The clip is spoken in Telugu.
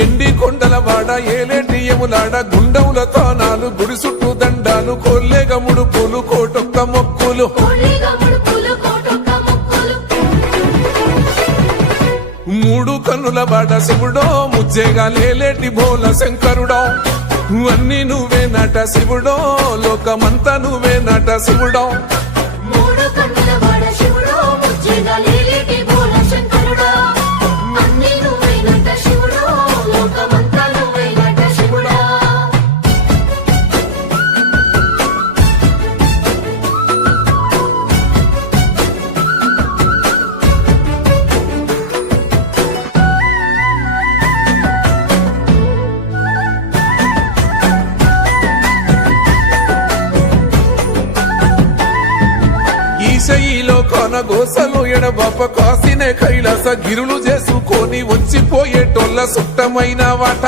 ఎండి కొండల వాడ ఏలేటి యములాడ గుండముల తానాలు గుడి చుట్టూ దండాలు కొల్లేగ ముడుపులు కోటొక్క మొక్కులు మూడు కన్నుల వాడ శివుడో ముజ్జేగా లేలేటి భోల శంకరుడో అన్ని నువ్వే నట శివుడో లోకమంతా నువ్వే నట శివుడో ఈశయిలో కొన గోసలు ఎడబాప కాసినే కైలాస గిరులు చేసుకొని వచ్చిపోయేటోళ్ళ సుట్టమైన వాట